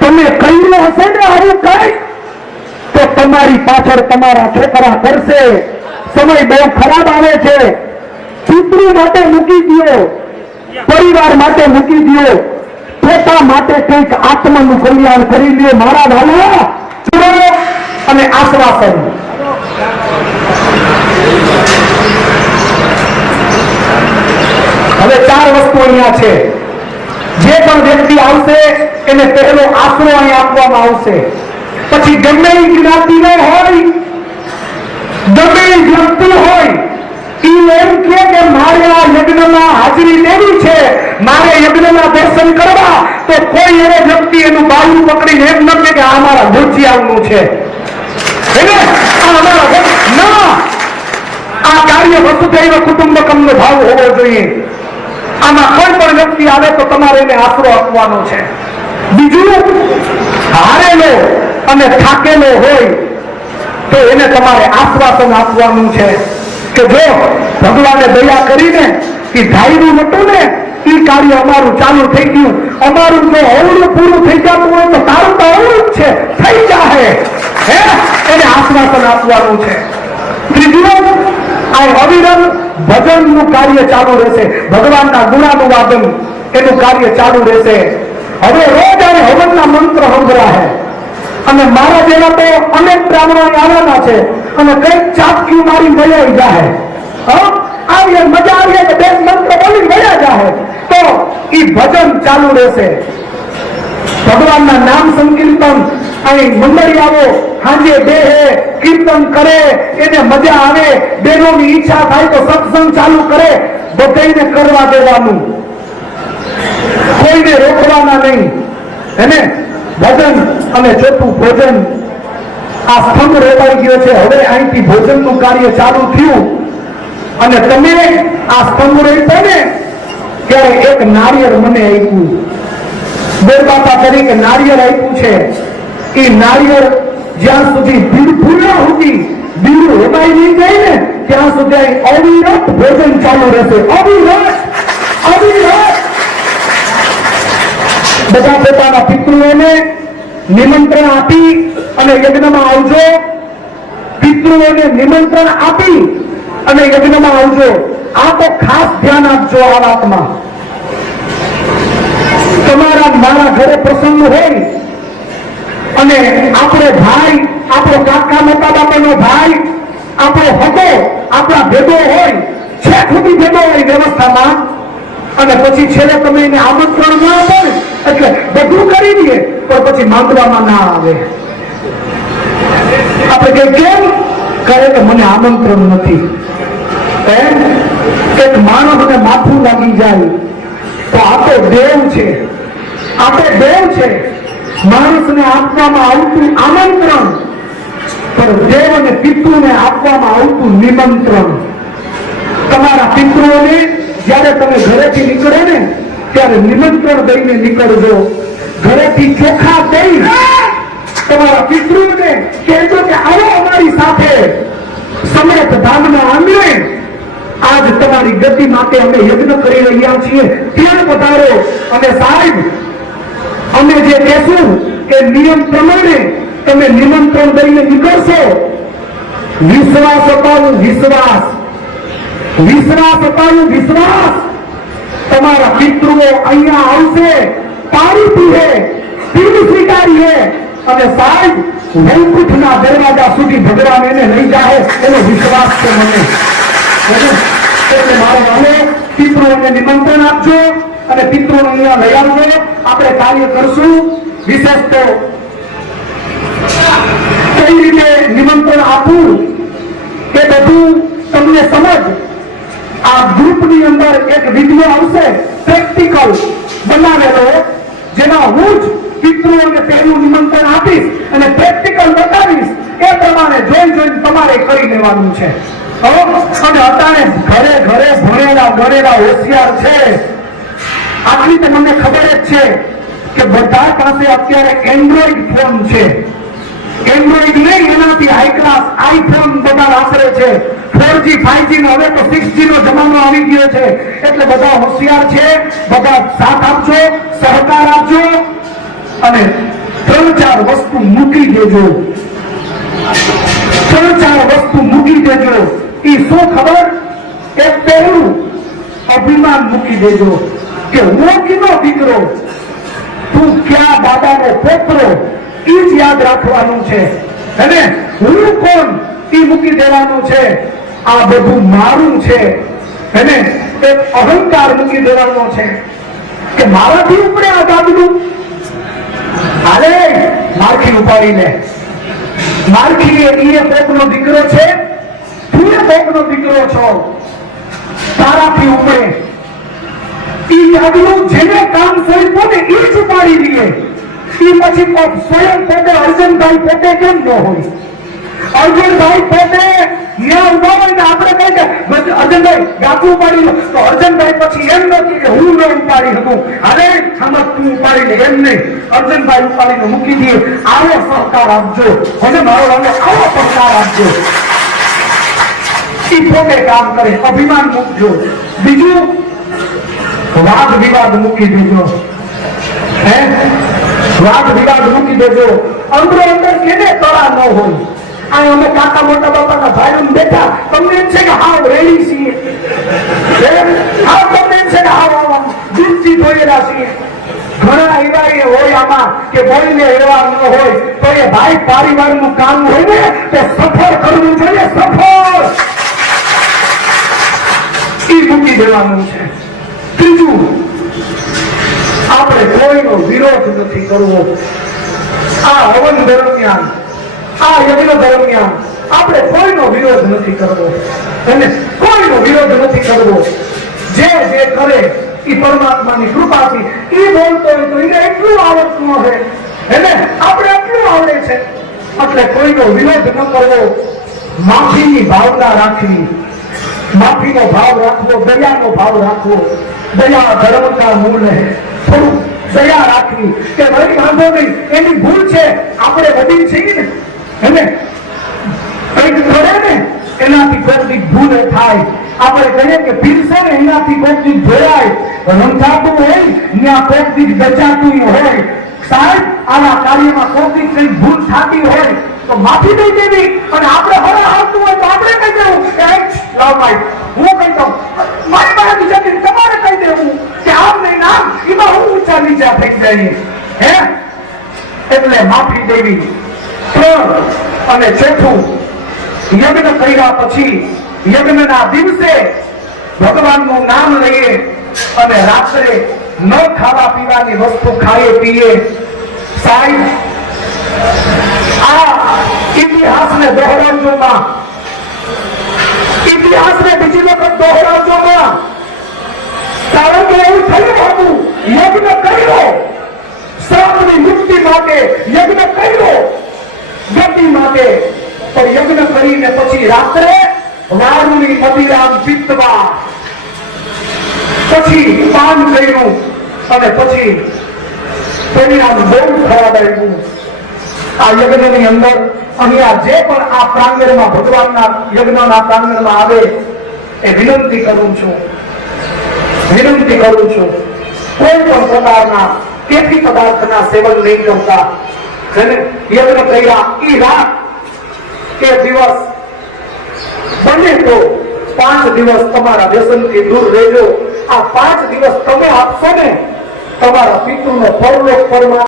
તમે કહ્યું હશે ને આવું કઈ, તો તમારી પાછળ તમારા છોકરા કરશે સમય બહુ ખરાબ આવે છે. ચૂંટણી માટે મૂકી દો પરિવાર માટે મૂકી દો પોતા માટે કંઈક આત્માનું કલ્યાણ કરી લે. મારા ભાલા અને આશ્વાસન. હવે ચાર વસ્તુ અહીંયા છે. જે પણ વ્યક્તિ આવશે, એને પહેલો આશરો અહીં આપવામાં આવશે. પછી ગમે એ જ્ઞાતિનો હોય ગમે એ વ્યક્તિ હોય, ઈ એમ કે મારે આ યજ્ઞમાં હાજરી લેવી છે, મારે યજ્ઞના દર્શન કરવા, તો કોઈ એવો વ્યક્તિ એનું બાયું પકડીને એમ ન કે આ અમારા ભોજિયાનું છે આ કાર્ય વસુધૈવ કુટુંબકમનો ભાવ હોવો જોઈએ. આમાં કોઈ પણ વ્યક્તિ આવે તો તમારે એને આશરો આપવાનો છે. બીજું, હારેલો અને થાકેલો હોય તો એને તમારે આશ્વાસન આપવાનું છે કે જો ભગવાને દયા કરીને એ ધાર્યું નતું ને એ કાર્ય અમારું ચાલુ થઈ ગયું. અમારું જો અવળું પૂરું થઈ જતું હોય તો તારું તો અવળું જ છે, થઈ જાહે. હે? એને આશ્વાસન આપવાનું છે. ત્રીજું આ અવિરલ ભજનનું કાર્ય ચાલુ રહેશે. ભગવાનના ગુણાનુવાદન એનું કાર્ય ચાલુ રહેશે. હવે રોજ આ હવનના મંત્ર સંભળાય. અને મારા જેવા તો અનેક બ્રાહ્મણો આવવાના છે. અને કંઈક ચાપકી મારી વયાઈ જાહે. હા? આવીએ, મજા આવીએ કે બે મંત્ર બોલી વયા જાહે. તો ઈ ભજન ચાલુ રહેશે. ભગવાનના નામ સંકીર્તન મંડળી આવો, સાંજે બેહે કીર્તન કરે, એને મજા આવે, બેનોની ઈચ્છા થાય તો સત્સંગ ચાલુ કરે બધાને કરવા દેવાનું. કોઈને રોકવાના નહીં. હેને? ભજન અને ચોથું ભોજન. આ સ્તંભ રોપાઈ ગયો છે. હવે અહીંથી ભોજનનું કાર્ય ચાલુ થયું. અને તમે આ સ્તંભ રોપ્યો ને, ત્યારે એક નારિયેળ મને આપ્યું. ગોરબાપા તરીકે નારિયેળ આપ્યું છે. એ નારિયેળ જ્યાં સુધી ભૂલ્યા સુધી ભીડ રોપાઈ નહીં જાય ને, ત્યાં સુધી અવિરત ભોજન ચાલુ રહેશે. અવિરત! અવિરત! બધા પોતાના પિતૃઓને નિમંત્રણ આપી અને યજ્ઞમાં આવજો. પિતૃઓને નિમંત્રણ આપી અને યજ્ઞમાં આવજો. આ તો ખાસ ધ્યાન આપજો આ વાતમાં. તમારા મારા ઘરે પ્રસંગ હોય અને આપણો ભાઈ, આપણો કાકા મોટા બાપાનો ભાઈ, આપણો હતો આપણા ભેગો હોય, છેક સુધી ભેગો હોય વ્યવસ્થામાં. અને પછી છેલ્લે તમે એને આમંત્રણ ના આપો એટલે બધું કરી દઈએ, પણ પછી માંગવામાં ના આવે. આપણે કે કેમ? કરે કે મને આમંત્રણ નથી. એમ એક માણસને માથું લાગી જાય. તો આ તો દેવ છે. આ તો દેવ છે. માણસને આપવામાં આવતું આમંત્રણ, પણ દેવ અને પિતૃને આપવામાં આવતું નિમંત્રણ. તમારા પિતૃઓને જ્યારે તમે ઘરેથી નીકળો ને, ત્યારે નિમંત્રણ દઈને નીકળજો. ઘરેથી ચોખા દઈ તમારા પિતૃને કહેજો કે આવો અમારી સાથે. સમેત ધામના આંગણે આજ તમારી ગતિ માટે અમે યજ્ઞ કરી રહ્યા છીએ. ત્યાં પધારો અને સાહેબ અમે જે કહેશું એ નિયમ પ્રમાણે તમે નિમંત્રણ દઈને નીકળશો. વિશ્વાસ અપાવું વિશ્વાસ. વિશ્વાસ અપાવું વિશ્વાસ. તમારા પિતૃઓ અહીંયા આવશે, પાણી પીવું સ્વીકારીએ. અને સાહેબ, વૈકુંઠના દરવાજા સુધી ભગવાન એને લઈ જાય એનો વિશ્વાસ છે મને? એટલે મારો વાલો પિતૃઓને નિમંત્રણ આપજો. અને પિતૃઓને અહીંયા લઈ આવજો આપણે કાર્ય કરશું. વિશેષ તો કઈ રીતે નિમંત્રણ આપવું એ બધું તમને સમજ. આ ગ્રુપની અંદર એક વીડિયો આવશે, પ્રેક્ટિકલ. બનાવેલો જેમાં હું જ પિતૃઓને પહેલું નિમંત્રણ આપીશ અને પ્રેક્ટિકલ બતાવીશ. એ પ્રમાણે જોઈ જોઈને તમારે કરી લેવાનું છે? અને અત્યારે ઘરે ઘરે ભણેલા ગણેલા હોશિયાર છે. આટલી તો મને ખબર જ છે કે બધા પાસે અત્યારે એન્ડ્રોઈડ ફોન છે. એન્ડ્રોઈડ નહીં, એનાથી હાઈ ક્લાસ આઈફોન બધા વાપરે છે. ફોર જી ફાઈવ જી હવે તો સિક્સ જી નો જમાનો આવી ગયો છે. એટલે બધા હોશિયાર છે, બધા સાથ આપજો, સહકાર આપજો દેજો. ત્રણ ચાર વસ્તુ મૂકી દેજો. એ શું ખબર? એક પહેલું અભિમાન મૂકી દેજો. કે હું કિનો દીકરો? તું ક્યાં દાદાનો પોતરો? એ જ યાદ રાખવાનું છે. અને હું કોણ? એ મૂકી દેવાનું છે. આ બધું મારું છે. અને એક અહંકાર મૂકી દેવાનો છે. કે મારાથી ઉપરે આ દાદનું હાલે મારખી ઉપાડી લે. મારખી એ ઈ પોકનો દીકરો છે? તું એ પોકનો દીકરો છો? તારાથી ઉપડે. ઈ જેને કામ સોંપ્યું ને એ જ ઉપાડી લે એ પછી સ્વયં પોતે અર્જનભાઈ પોતે કેમ ન હોય? અર્જનભાઈ પોતે ન્યા ઊભા હોય ને આપણે કહીએ કે અર્જનભાઈ, ગાતું ઉપાડી લો. તો અર્જનભાઈ પછી એમ નથી કે હું ન ઉપાડી શકું. અરે સમજ તું ઉપાડી એમ નહીં. અર્જનભાઈ ઉપાડીને મૂકી દઈએ. આવો સહકાર આપજો. અને મારો રંગ આવો સહકાર આપજો. ઈ પોતે કામ કરે, અભિમાન મૂકજો. બીજું વાદ વિવાદ મૂકી દેજો. હે? વાદ વિવાદ મૂકી દેજો. અંદરો અંદર કેને તળા ન હોય? આ અમે કાકા મોટા બાપાના ભાઈઓ બેઠા. તમને છે કે હાવ રેડી છીએ? હાવ તમને છે કે હાવ દૂધથી ધોયેલા છીએ. ઘણા એવા હોય આમાં કે બોલીને એવા ન હોય તો એ ભાઈ પરિવારનું કામ હોય ને, તે સફળ કરવું જોઈએ, સફળ! ઈ મૂકી દેવાનું છે. ત્રીજું, આપણે કોઈનો વિરોધ નથી કરવો. આ હવન દરમિયાન, આ યજ્ઞ દરમિયાન આપણે કોઈનો વિરોધ નથી કરવો. અને કોઈનો વિરોધ નથી કરવો. જે જે કરે એ પરમાત્માની કૃપાથી. એ બોલતો હોય તો એને એટલું આવડતું હશે. એને આપણે એટલું આવડે છે. એટલે કોઈનો વિરોધ ન કરવો. માફીની ભાવના રાખવી. માફીનો ભાવ રાખવો, દયાનો ભાવ રાખવો. દયા ધર્મના મૂળ હે થોડું દયા રાખવી કે ભાઈ વાંધો નહીં એની ભૂલ છે આપણે વડીલ છીએ ને એને કંઈક કરે ને એનાથી કોઈક ભૂલ થાય. આપણે કહીએ કે પીરસે ને એનાથી કોઈક જોડાય. રંધાતું હોય ત્યાં કોઈક ગજાતું હોય. સાહેબ આના કાર્યમાં કોઈક કઈ ભૂલ થતી હોય તો માફી દઈ દેવી. અને આપણે હવે આવતું હોય તો આપણે કહી દેવું કે "એ, લાવ ભાઈ હું કહી દઉં મારી પાસે જમીન તમારે કહી દેવું કે આમ નહીં ને આમ એમાં નીચા થઈ જઈએ હે? એટલે માફી દેવી. ત્રણ અને ચોથું યજ્ઞ કર્યા પછી યજ્ઞના દિવસે ભગવાનનું નામ લઈએ અને રાત્રે ન ખાવા પીવાની વસ્તુ ખાઈએ, પીએ. સાહેબ, આ ઇતિહાસને દોહરાવજો માં. ઇતિહાસને બીજી વખત દોહરાવજો કારણ કે એવું થયું હતું યજ્ઞ કર્યો શ્રાપની મુક્તિ માટે યજ્ઞ કર્યો ગતિ માટે પણ યજ્ઞ રાત્રે વારુની મદિરામ પીતવા પછી પાન કર્યું અને પછી પરિણામ બહુ ખરાબ આવ્યું આ યજ્ઞની અંદર અહીંયા જે પણ આ પ્રાંગણમાં ભગવાનના યજ્ઞના પ્રાંગણમાં આવે, એ વિનંતી કરું છું. વિનંતી કરું છું. કોઈ પણ પ્રકારના કેફી પદાર્થના સેવન નહીં કરતા. યજ્ઞ કર્યા એ રાત કે દિવસ બને તો પાંચ દિવસ તમારા વ્યસનથી દૂર રહેજો. આ પાંચ દિવસ તમે આપશો ને, તમારા પિતૃનો પરલોક પરમા